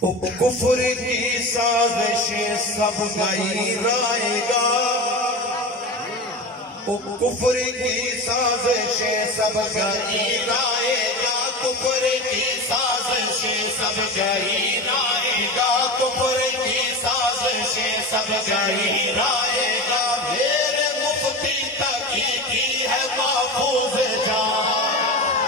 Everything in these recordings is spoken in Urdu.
کفر کی سازشیں سب گرائے گا، کفر کی سازشیں سب گرائے گا، کفر کی سازشیں سب گرائے گا، کفر کی سازشیں سب گرائے گا۔ میرے مفتی تقی کی ہے محفوظ جان،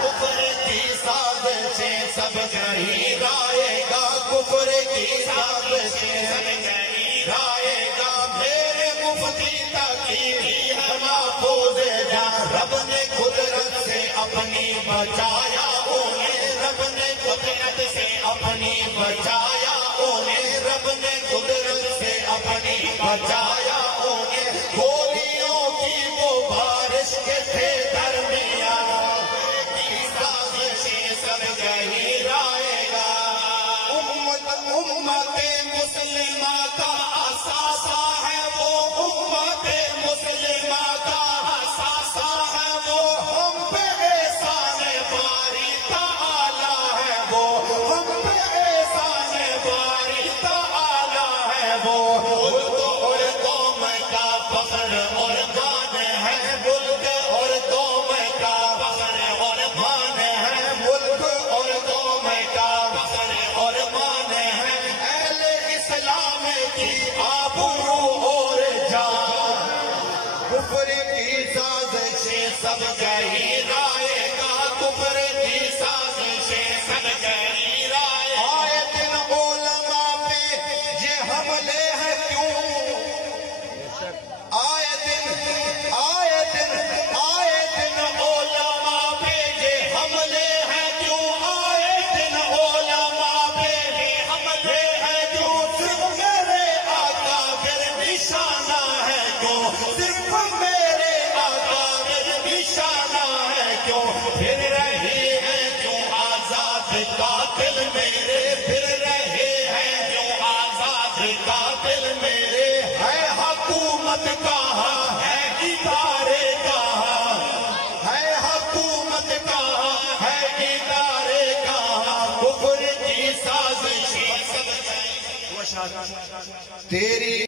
کفر کی سازشیں سب گرائے گا، کفر کی سازشیں سب گرائے گا۔ میرے مفتی تقی کی ہے محفوظ جان، رب نے قدرت سے اپنی بچایا انہیں، رب نے قدرت سے اپنی بچایا انہیں، رب نے قدرت سے اپنی بچایا انہیں۔ گولیوں کی وہ بارش کے تھے درمیان، کی سازشیں سب گرائے گا۔ امت مسلمہ کا اثاثہ ہے وہ، امت مسلمہ کا اثاثہ ہے وہ، ہم پہ احسان باری تعالی ہے وہ، ہم پہ احسان باری تعالی ہے وہ۔ ملک اور قوم کا فخر اور مان ہے، ملک اور قوم کا فخر اور مان ہے، ملک اور قوم کا فخر اور مان ہے۔ اہل اسلام کی آبرو اور جان، کفر کی سازشیں سب گرائے گا، کفر کی سازشیں سب گرائے گا۔ آئے دن علماء پہ یہ حملے ہیں کیوں، آئے دن علماء پہ یہ حملے ہیں کیوں، آئے دن علماء پہ یہ حملے ہیں کیوں، صرف میرے آقا میرے نشانہ ہے کیوں، صرف میرے آقا میرے نشانہ ہے کیوں۔ پھر رہے ہیں کیوں آزاد قاتل میرے، پھر رہے ہیں کیوں آزاد قاتل میرے۔ ہے حکومت کہاں ہے ادارے کہاں، ہے حکومت کہاں ہے ادارے کہاں، کفر کی سازشیں سب تیری